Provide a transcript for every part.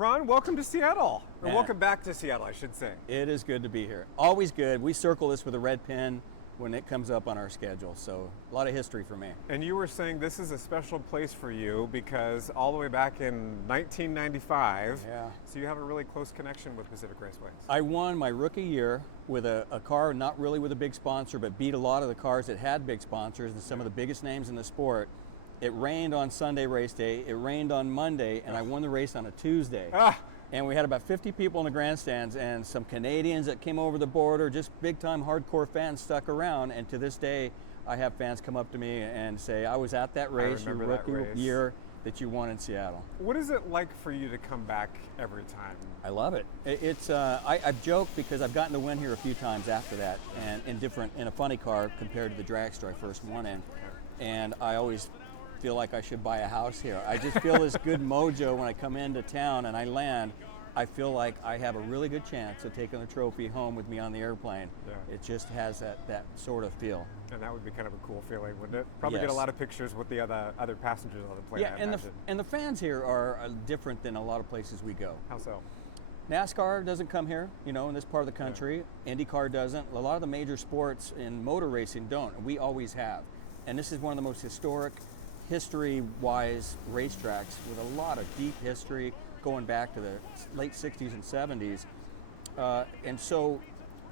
Ron, welcome to Seattle. Or welcome back to Seattle, I should say. It is good to be here. Always good. We circle this with a red pen when it comes up on our schedule, so a lot of history for me. And you were saying this is a special place for you because all the way back in 1995, so you have a really close connection with Pacific Raceways. I won my rookie year with a car not really with a big sponsor, but beat a lot of the cars that had big sponsors and some of the biggest names in the sport. It rained on Sunday race day, it rained on Monday, and I won the race on a Tuesday. And we had about 50 people in the grandstands and some Canadians that came over the border, just big time hardcore fans stuck around. And to this day, I have fans come up to me and say, I was at that race, your rookie year that you won in Seattle. What is it like for you to come back every time? I love it. I've joked because I've gotten to win here a few times after that, and in a funny car compared to the dragster I first won in. And I always feel like I should buy a house here. I just feel this good mojo when I come into town and I land. I feel like I have a really good chance of taking the trophy home with me on the airplane. It just has that sort of feel. And that would be kind of a cool feeling, wouldn't it? Probably get a lot of pictures with the other passengers on the plane. Yeah, and the fans here are different than a lot of places we go. How so? NASCAR doesn't come here, in this part of the country. IndyCar doesn't. A lot of the major sports in motor racing don't. We always have. And this is one of the most historic, history-wise racetracks with a lot of deep history going back to the late 60s and 70s.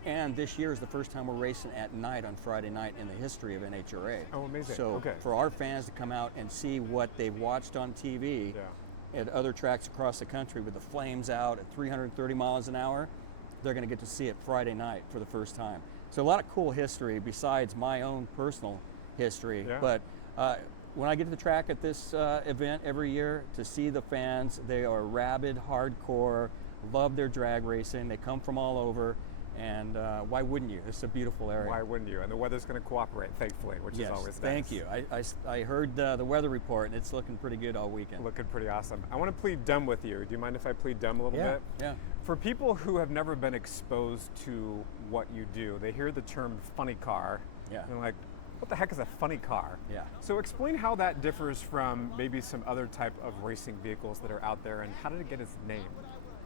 And this year is the first time we're racing at night on Friday night in the history of NHRA. Oh, amazing. So for our fans to come out and see what they've watched on TV at other tracks across the country with the flames out at 330 miles an hour, they're going to get to see it Friday night for the first time. So a lot of cool history besides my own personal history. But when I get to the track at this event every year, to see the fans, they are rabid, hardcore, love their drag racing. They come from all over, and why wouldn't you? It's a beautiful area. Why wouldn't you? And the weather's going to cooperate, thankfully, which is always nice. Thank you. I heard the weather report, and it's looking pretty good all weekend. Looking pretty awesome. I want to plead dumb with you. Do you mind if I plead dumb a little bit? Yeah. For people who have never been exposed to what you do, they hear the term funny car, and they're like, what the heck is a funny car? So explain how that differs from maybe some other type of racing vehicles that are out there, and how did it get its name?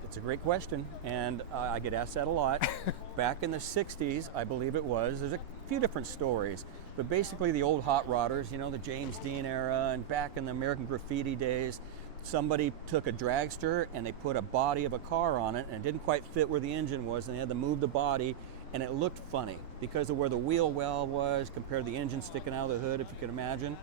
It's a great question, and I get asked that a lot. Back in the 60s, I believe it was, there's a few different stories, but basically the old hot rodders, the James Dean era, and back in the American Graffiti days, somebody took a dragster and they put a body of a car on it, and it didn't quite fit where the engine was, and they had to move the body, and it looked funny because of where the wheel well was compared to the engine sticking out of the hood, if you can imagine.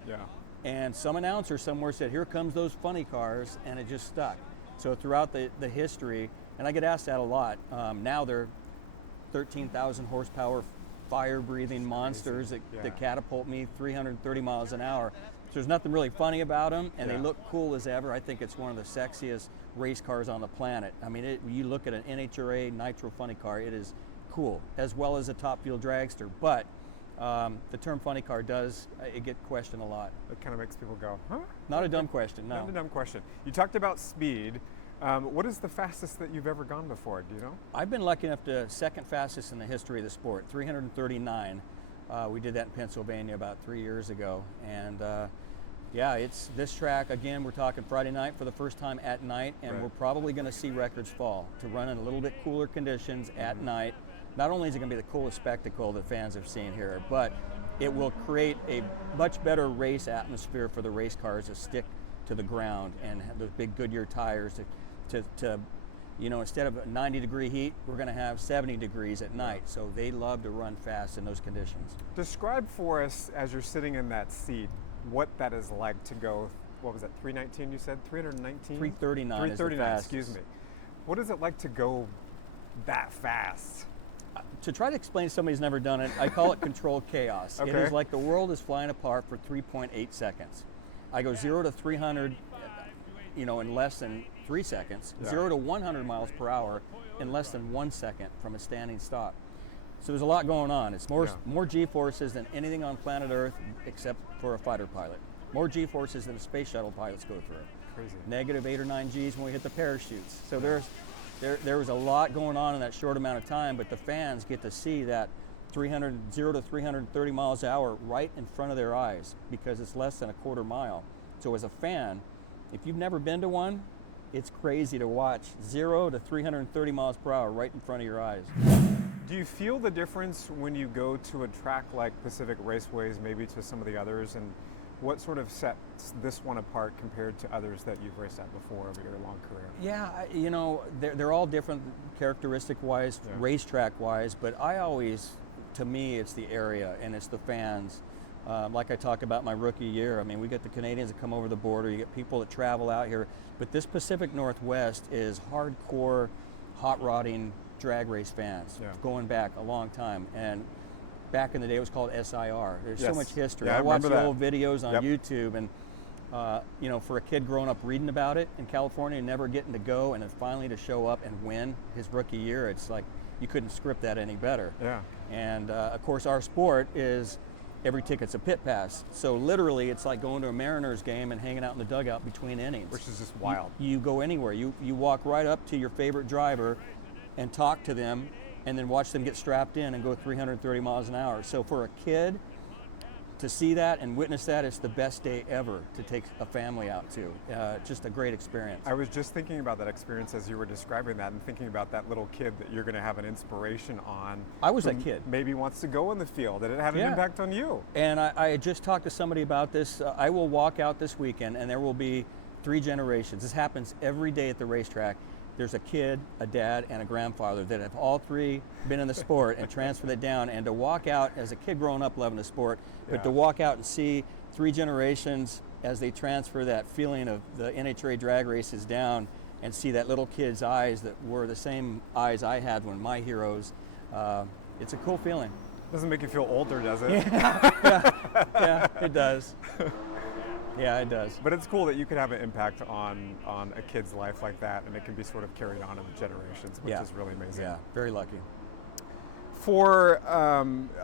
And some announcer somewhere said, here comes those funny cars, and it just stuck. So throughout the history, and I get asked that a lot, now they're 13,000 horsepower fire-breathing monsters that catapult me 330 miles an hour. So there's nothing really funny about them, and they look cool as ever. I think it's one of the sexiest race cars on the planet. I mean, you look at an NHRA Nitro funny car, it is cool, as well as a top fuel dragster. But the term funny car it get questioned a lot. It kind of makes people go, huh? Not a dumb question, no. Not a dumb question. You talked about speed. What is the fastest that you've ever gone before? Do you know? I've been lucky enough to second fastest in the history of the sport, 339. We did that in Pennsylvania about 3 years ago. And it's this track, again, we're talking Friday night for the first time at night, and we're probably going to see records fall to run in a little bit cooler conditions at night. Not only is it going to be the coolest spectacle that fans have seen here, but it will create a much better race atmosphere for the race cars to stick to the ground and have those big Goodyear tires to instead of 90-degree heat, we're going to have 70 degrees at night. So they love to run fast in those conditions. Describe for us, as you're sitting in that seat, what that is like to go, what was that, 319 you said? 319? 339 is the fastest. Excuse me. What is it like to go that fast? To try to explain to somebody who's never done it, I call it controlled chaos. It is like the world is flying apart for 3.8 seconds. I go 0 to 300 in less than 3 seconds, 0 to 100 miles per hour in less than 1 second from a standing stop. So there's a lot going on. It's more G-forces than anything on planet Earth except for a fighter pilot. More G-forces than the space shuttle pilots go through. Crazy. Negative 8 or 9 Gs when we hit the parachutes. So there was a lot going on in that short amount of time, but the fans get to see that 0 to 330 miles an hour right in front of their eyes because it's less than a quarter mile. So as a fan, if you've never been to one, It's crazy to watch 0 to 330 miles per hour right in front of your eyes. Do you feel the difference when you go to a track like Pacific Raceways, maybe to some of the others, and what sort of sets this one apart compared to others that you've raced at before over your long career? Yeah, you know, they're all different characteristic-wise, racetrack-wise, but to me, it's the area and it's the fans. Like I talked about my rookie year, I mean, we get the Canadians that come over the border, you get people that travel out here, but this Pacific Northwest is hardcore, hot-rodding drag race fans, going back a long time. And back in the day, it was called SIR. There's so much history. Yeah, I watched the old videos on YouTube, and you know, for a kid growing up reading about it in California, never getting to go, and then finally to show up and win his rookie year, it's like you couldn't script that any better. Yeah. And of course, our sport is every ticket's a pit pass. So literally, it's like going to a Mariners game and hanging out in the dugout between innings. Which is just wild. You go anywhere. You walk right up to your favorite driver and talk to them, and then watch them get strapped in and go 330 miles an hour. So for a kid to see that and witness that, it's the best day ever to take a family out to. Just a great experience. I was just thinking about that experience as you were describing that, and thinking about that little kid that you're going to have an inspiration on. I was that kid. Maybe wants to go in the field, and it had an impact on you. And I just talked to somebody about this. I will walk out this weekend, and there will be 3 generations. This happens every day at the racetrack. There's a kid, a dad, and a grandfather that have all 3 been in the sport and transferred it down. And to walk out as a kid growing up loving the sport, but to walk out and see 3 generations as they transfer that feeling of the NHRA drag races down, and see that little kid's eyes that were the same eyes I had when my heroes, it's a cool feeling. Doesn't make you feel older, does it? Yeah, it does. Yeah, it does. But it's cool that you can have an impact on a kid's life like that, and it can be sort of carried on in the generations, which is really amazing. Yeah, very lucky. For,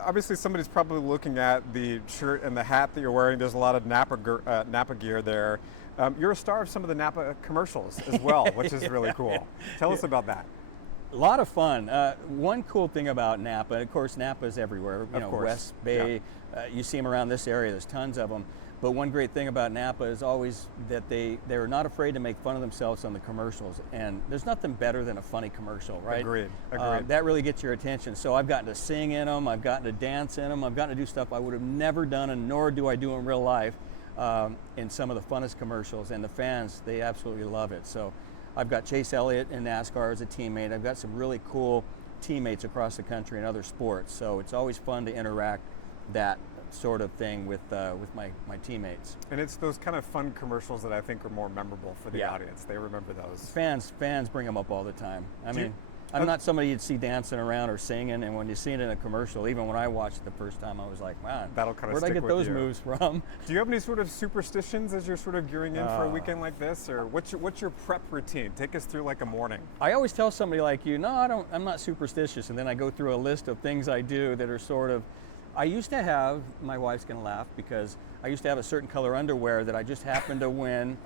obviously somebody's probably looking at the shirt and the hat that you're wearing. There's a lot of Napa gear there. You're a star of some of the Napa commercials as well, which is really cool. Tell us about that. A lot of fun. One cool thing about Napa, of course, Napa is everywhere. You know, West Bay, you see them around this area. There's tons of them. But one great thing about Napa is always that they're not afraid to make fun of themselves on the commercials. And there's nothing better than a funny commercial, right? Agreed. That really gets your attention. So I've gotten to sing in them, I've gotten to dance in them, I've gotten to do stuff I would have never done, and nor do I do in real life, in some of the funnest commercials. And the fans, they absolutely love it. So I've got Chase Elliott in NASCAR as a teammate. I've got some really cool teammates across the country in other sports. So it's always fun to interact that sort of thing with my teammates. And it's those kind of fun commercials that I think are more memorable for the audience. They remember those. Fans bring them up all the time. I mean, I'm not somebody you'd see dancing around or singing, and when you see it in a commercial, even when I watched it the first time, I was like, man, that'll kind of where'd I get those moves from? Do you have any sort of superstitions as you're sort of gearing in for a weekend like this, or what's your prep routine? Take us through like a morning. I always tell somebody like you, no, I'm not superstitious, and then I go through a list of things I do that are sort of, I used to have, my wife's gonna laugh, because I used to have a certain color underwear that I just happened to win.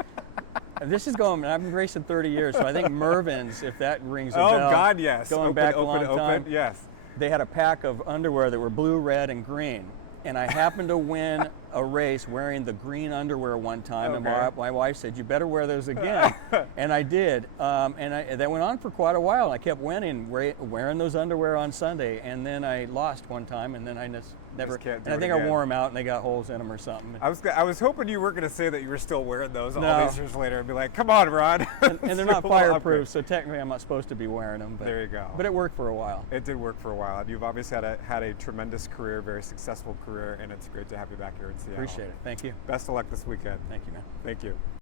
And this is going, I've been racing 30 years, so I think Mervyn's, if that rings a bell. Oh God, yes. Going back a long time. Yes. They had a pack of underwear that were blue, red, and green. And I happened to win a race wearing the green underwear one time, and my wife said, you better wear those again. And I did. That went on for quite a while. I kept winning, wearing those underwear on Sunday, and then I lost one time, and then I just never. Can't do and I think again. I wore them out, and they got holes in them or something. I was hoping you weren't going to say that you were still wearing those all these years later and be like, come on, Ron. And they're not fireproof, so technically I'm not supposed to be wearing them. But, there you go. But it worked for a while. It did work for a while. You've obviously had a tremendous career, very successful career, and it's great to have you back here in Seattle. Appreciate it. Thank you. Best of luck this weekend. Thank you, man. Thank you.